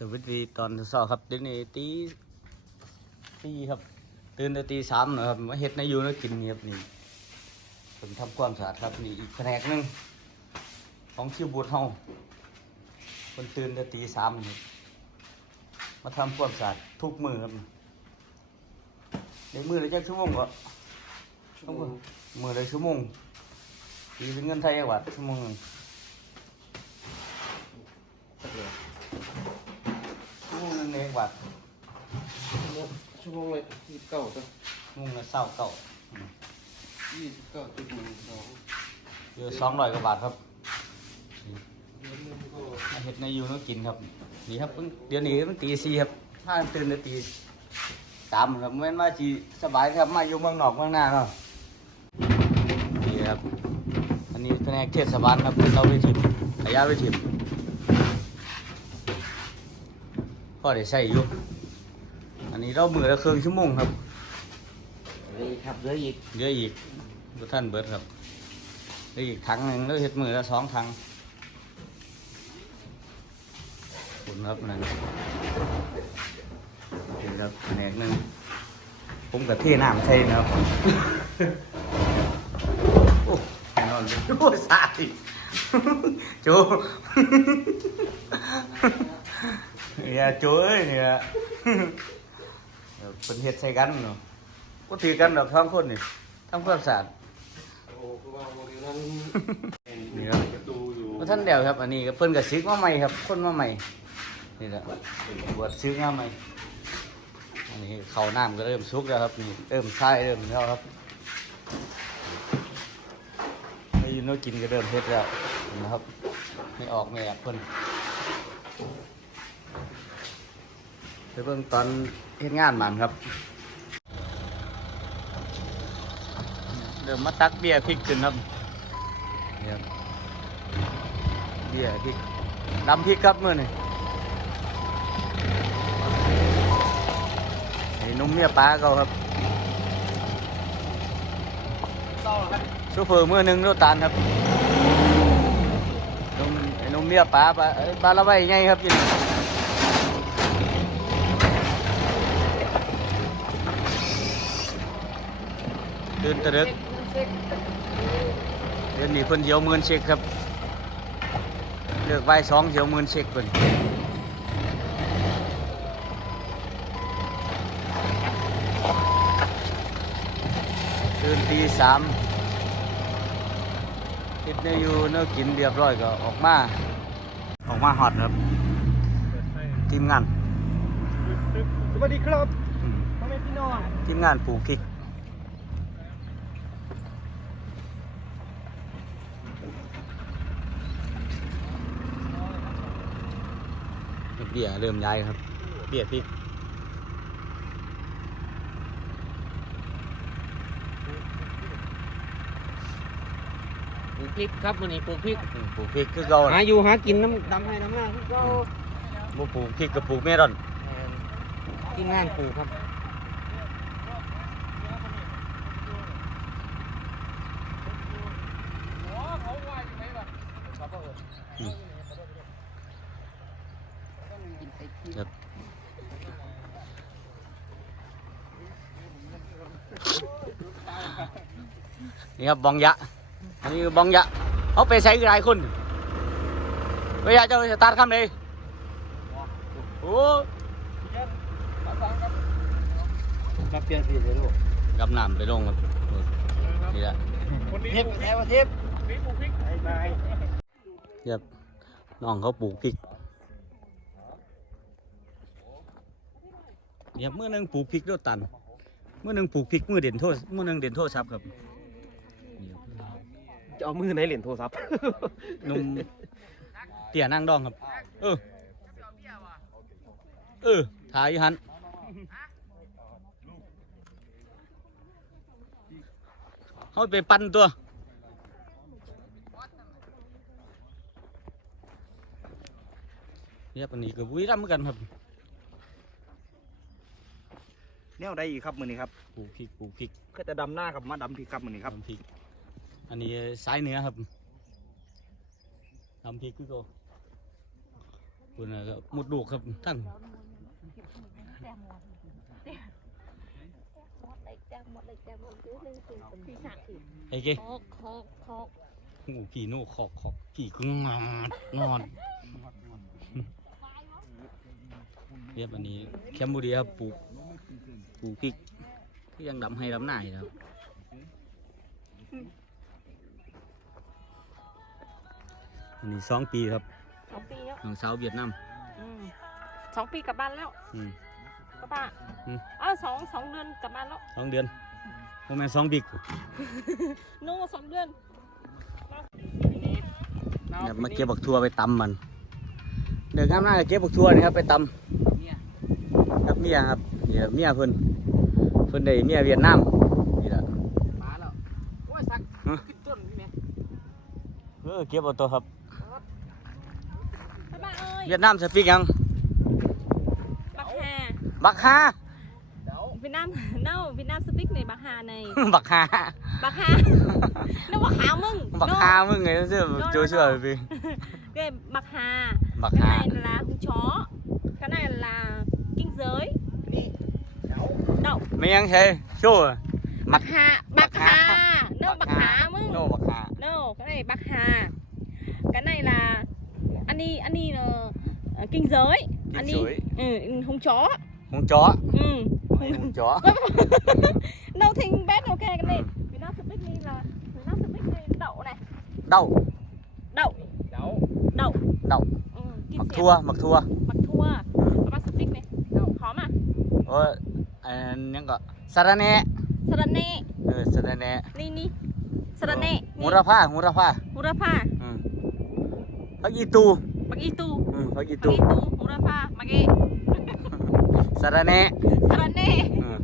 สวัสดีตอนเช้าครับเดี๋ยวนี้ตีตีครับตื่นแต่ตีสามนะครับมาเฮ็ดในอยู่ในกินนี่ครับนี่ผมทำความสะอาดครับนี่อีกแผนกหนึงของชิวบุตรเฮาคนตื่นแต่ตีสามนี่มาทำความสะอาดทุกมือครับในมือละจักชั่วโมงก็ชั่วโมงมือละชั่วโมงตีเป็นเงินไทยจักบาทชั่วโมงหนึง ชั่ วโมงหนึงเองบาทชั่วโมงเลยยี่สิบเก้าตัวชั่วโมงละเศร้าเก่ายี่สิบเก้าจุดหนึ่งสองเดือสองร้อยกว่าบาทครับเดือนหนึงก็มาเห็ดในอยูเนกินครับนี่ครับเพิ่งเดี๋ยวนี้มันตีสี่ครับถ้าตื่นจะตีสามครับแม่นมาจีสบายครับมาอยู่เมืองนอกเมืองหน้าเนาะนี่ครับอันนี้แผนกเทศบาลครับเพิ่นเอาไปถิ่มขยะไปถิ่ม ก็ได้ใช้อยู่ อันนี้เรามือละครึ่งชั่วโมงครับเลยครับเหลืออีกเหลืออีกทุกท่านเบิดครับเหลืออีกถังหนึ่งแล้วเห็ดมือละสองถังขอบคุณครับนั่นนี่ครับแผนกหนึ่งผมกับเทน้ำใช่นะครับ โอ้แน่นอนเลยโอ้สาย โจ เนี่ยโจเอ้ยเนี่ยเป็นเห็ดใส่กันเนาะก็ถือกันดอกท้องคนนี่ทำความสะอาดโอ้ก็ว่าโมเดลนั้นนี่ครับประตูอยู่ว่าท่านเดียวครับ อันนี้ก็เพิ่นกับซึกมาใหม่ครับ คนมาใหม่นี่แหละบวชซึกมาใหม่อันนี้เขาน้ำก็เริ่มสุกแล้วครับนี่เริ่มใช่เริ่มแล้วครับไม่ยินว่ากินก็เริ่มเฮ็ดแล้วนะครับไม่ออกไม่แอบเพิ่นไป เบิ่งตอนเฮ็ดงานมันครับเริ่มมาตักเบียร์พริกขึ้นครับเนี่ยครับเบียร์พริกดำพริกครับมื่อนี่ไอ้หนุ่มเมียป้าเขาครับเศร้าแล้วครับซูเปอร์มือหนึ่งน้ำตาลครับหนุ่มไอ้หนุ่มเมียป้าปลาเอ้ยปลาละไว้ไงครับกิน ตื่นตะดึกเดือนนี้เพิ่นเดียวหมื่นเช็คครับเลือกใบสองเดียวหมื่นเช็คเพิ่นตื่นตีสามคิดเนื้ออยู่เนื้อกินเรียบร้อยก็ออกมา ออกมาฮอตครับ ทีมงาน สวัสดีครับอืมพ่อแม่พี่น้องทีมงานปลูกพริก เบี้ยเริ่มย้ายครับ เบี้ยพริกปลูกพริกครับวันนี้ปลูกพริกอืมปลูกพริกคือเก่าหานะอยู่หากินน้ำดำให้น้ำหน้าคือเก็บ่ปลูกพริกกับปลูกเมลอนที่งานปลูกครับอืม ครับนี่ครับบองยะอันนี้คือบองยะเขาไปใช้หลายคนไปยะเจ้าสตาร์ทคำเลยโอ้มาเปลี่ยนสีเลยลูกกำน้ำไปลงครับนี่แหละเทปแอร์เทปพริกปลูกพริกไอ้ไม้ครับน้องเขาปลูกพริก เนี่ยเมื่อหนึงปลูกพริกด้วยตัน เมื่อหนึงปลูกพริกมือเด่นโทษเมื่อหนึงเด่นโทษครับครับนี่ครับจะเอามือไหนเหรียญโทรศัพท์หนุ่มเตี่ยนั่งดองครับ เออ เออถ่ายอยู่หันเขาไปปั่นตัวเนี่ยปันนี้ก็บุรีรัมย์เหมือนกันครับ แนวใดอีกครับมือนี้ครับปลูกพริกปลูกพริกก็จะดำหน้าครับมาดำพริกครับมือนี้ครับทำพริก อันนี้สายเหนือครับทำพริกคือโกคุณน่ะก็มุดลูกครับตั้งหมดเลยจ้าหมดเลยจ้าหมดเลยเลยคือเป็นพี่สักอีกไอ้เก้โคกโคกโคกโอ้ผีโน่ขอกขอกผีกึ่งงานนอนเรียบอันนี้แคมบูเดียครับปลูก ปลูกพริกที่ยังดำให้ดำหน่ายครับอันนี้สองปีครับสองปีแล้วน้องสาวเวียดนามอืมสองปีกลับบ้านแล้วอืมกลับบ้านอืม อ้าวสองสองเดือนกลับบ้านแล้วสองเดือนโมแมนสองปีกโน่สองเดือนเดี๋ยวมาเก็บบักทัวไปตำมัน เดินข้ามหน้าก็เก็บบักทัวนี่ครับไปตำกับเมียครับ นี่แหละเมียเพิ่นเพิ่นได้เมียเวียดนามนี่แหละมาแล้วโอ้ยสักฮะขึ้นต้นนี่แม่เออเก็บเอาตัวครับบ๊ายบายเอ้ยเวียดนามสปีกยังบักฮาบักฮาเดี๋ยวเวียดนาม no เวียดนามสปิกในบักฮาในบักฮาบักฮานึกว่าขาวมึงบักฮามึงไงเสื้อโจชัวร์พี่ cái bạc hà Bạc cái hà. này là hung chó cái này là kinh giới นี่เดี๋ยว đậu ไม่ยังใช่ชั่ว bạc hà bạc Bạc hà. hà no bạc hà มึงโนบักฮา no cái này bạc hà cái này là anh đi anh đi là ờ, kinh giới anh đi ừ, hung chó หงจ้อ ừ. ไม่หงจ้อ no thing bad ok cái này Việt Nam Speak đi là Việt Nam Speak này đậu này เด้า đậu เดี๋ยว đậu เด้า ừ, kinh บัก xẹp. ทัวบักทัว bạc thua Việt Nam Speak này đậu khó mà โอ้ยอันยังก็สาระแหน่สระเน่เออสาระแหน่นี่นี่สระเน่หูระผ้าหูระผ้าหูระพาอืมพักอีตูบักอีตูอืมพักอีบักตูอีตูหูระพามักเอสาระแหน่สระเน่อืม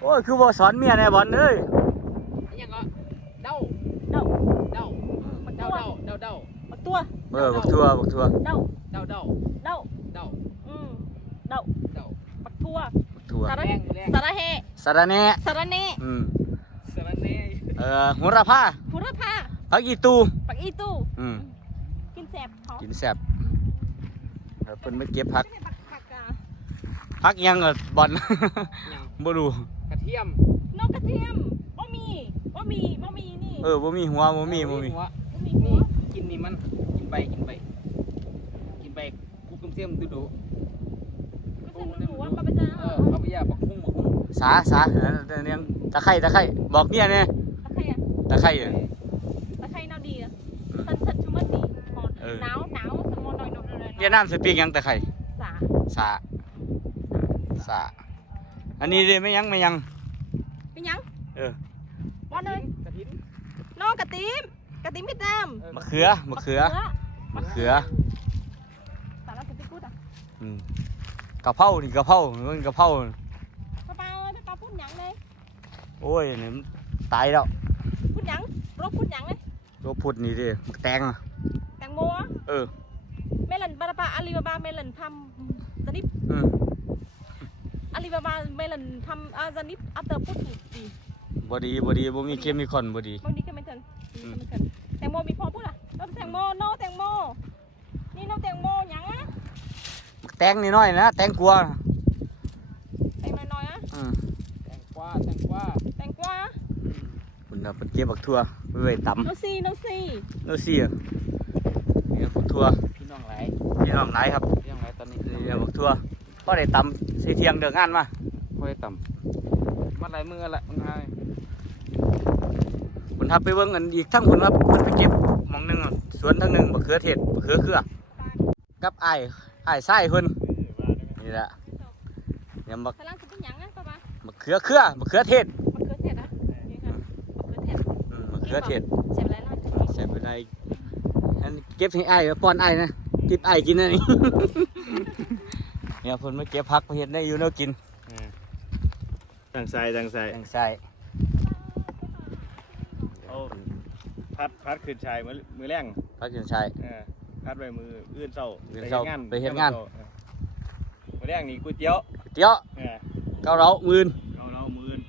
โอ้ยคือบ่สอนเมียแน่บอลเอ้ยอันยังก็เด้าเดาเด้าบักเด้าตัวเด้าเด้าเด้าบักตัวเออบักทัวบักทัวเดาเด้าเด้าเดาเด้าอืมเดาเด้าบักทัว บักทัวสระแรงแรงสระเฮสาระแหน่สระเน่อืมสารเน่เออหูระผ้าหูระพาพักอีตูบักอีตูอืมกินแสบเขากินแซ่บเออเพิ่นมาเก็บผักไม่ใช่บักผักอะผักยังเออบอลยังบ่รู้กระเทียมนกกระเทียมบ่มีบ่มีบ่มีนี่เออบ่มีหัวบ่มีบ่มีหัวบ่มีหันี่วกินนี่มันกินใบกินใบกินใบคุกเทียมดูดู สาสาเออเนี่ยตะไคร้ตะไคร้บอกเมียแน่ตะไคร้อะตะไคร้อะตะไคร้เนาดีอะสันสันชุมดีหอนเออ หนาวหนาวสมอนหน่อยหน่อยหน่อยหน่อยเวียดนามสปีกยังตะไคร้สาสาสาอันนี้ดิไม่ยังไม่ยังเป็นหยังเออ ว่าเลยกระถินน้องกระติมกระติมเวียดนามมะเขือมะเขือมะเขือสารสิบพูดอะอืมกะเพรานี่กะเพรามันกะเพราป้าเอ้ยป้าพูดหยังเลย โอ้ยนี่มันตายแล้วพูดหยังรบพูดหยังเลยตัวพุดนี่ดิมักแตงอะแตงโมอะเออเมลันบาราบาอาลีบาบาเมลันทำจนิบอืมอาลีบาบาเมลันทำอาจนิบอัตเตอร์พูดถูกดีบ่ดีบ่ดีบ่มีเคมีคอนบ่ดีบางทีก็ไม่เกินดีก็ไม่เกินแตงโมมีพอพูดอะน้องแตงโมโนแตงโมนี่น้องแตงโมหยังอะมักแตงนิดหน่อยนะแตงกลัว แตงน้อยๆอะ อืม แตงกวาแตงกวา แตงกวา คุณน่ะเพิ่นเก็บบักทั่วไปไว้ตำโนซีโนซีโน่นสิอะนี่บักทั่วพี่น้องหลายพี่น้องหลายครับพี่น้องหลายตอนนี้นี่บักทั่วพอได้ตำใส่เทียงเด้องานมาค่อยต่ำมาหลายมือละมันง่ายคุณทับไปเบิ่งอันอีกทั้งคุณครับมันไปเก็บหมองหนึงอะสวนทั้งหนึงบักเขือเทศบักเขือเครือกับอ้ายอ้ายไส้เพิ่นนี่แหละเนี่ยบักกำลังจะเป็นหยังอะป้าป้า บักเขือเครือบักเขือเทศมะเขือเทศอะนี่ค่ะมะเขือเทศ อืมบักเขือเทศเสร็จแล้วนะใส่ไปได้อันเก็บให้อ้ายป้อนอ้ายนะเก็บอ้ายกินนะนี่เนี่ยเพิ่นมาเก็บผักมาเฮ็ดได้อยู่แนวกินทางซ้ายทางซ้ายทางใส่เอาพัดพัดขึ้นชายมือมือแรงผักกินใส่เออพัดไปมืออื่นเศร้าอื่นเช้าไปเฮ็ดงานเออมือแรงนี่ก๋วยเตี๋ยวเตี๋ยวเออ เกาเหลามื่น เอาเรามืออื่น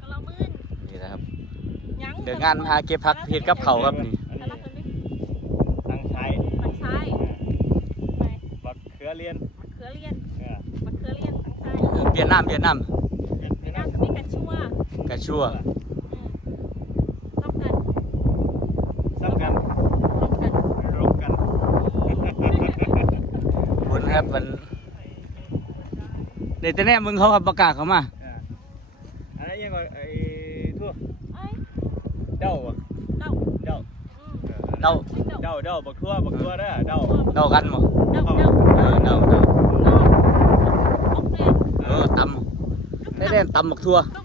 กะละมื่น นี่นะครับ หยัง เดี๋ยวงานมาหาเก็บผักเฮ็ดกับเขาวครับนี่อันกะนี้ละมื่นทางชายทางซ้ายเออเรียนมะเขือเลียนเออมะเขือเลียนทางใต้เออเวียดนามเวียดนามเรียนเวียดนามจะมีกระชั่วกระชัวอืมซ้ำกันซ้ำกันร่วมกัน รวมกันบนครับมันเดี๋ยวแต่แน่มึงเขาครับประกาศเขามาอ่าอันนั้ยังไงไอ้ทั่วเอ้ย เด้าบ่เดาเด้าอืมเดาเดาเด้าเด้าบักทั่วบักทั่วเด้อเด้าเดากันบ่เดาเดาเออเดาเดาเดาโอเคเออตำได้แน่ตำบักทั่วต้